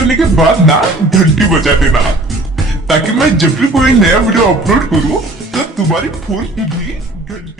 करने के बाद ना घंटी बजा देना, ताकि मैं जब भी कोई नया वीडियो अपलोड करूँ तो तुम्हारी फोन की भी घंटी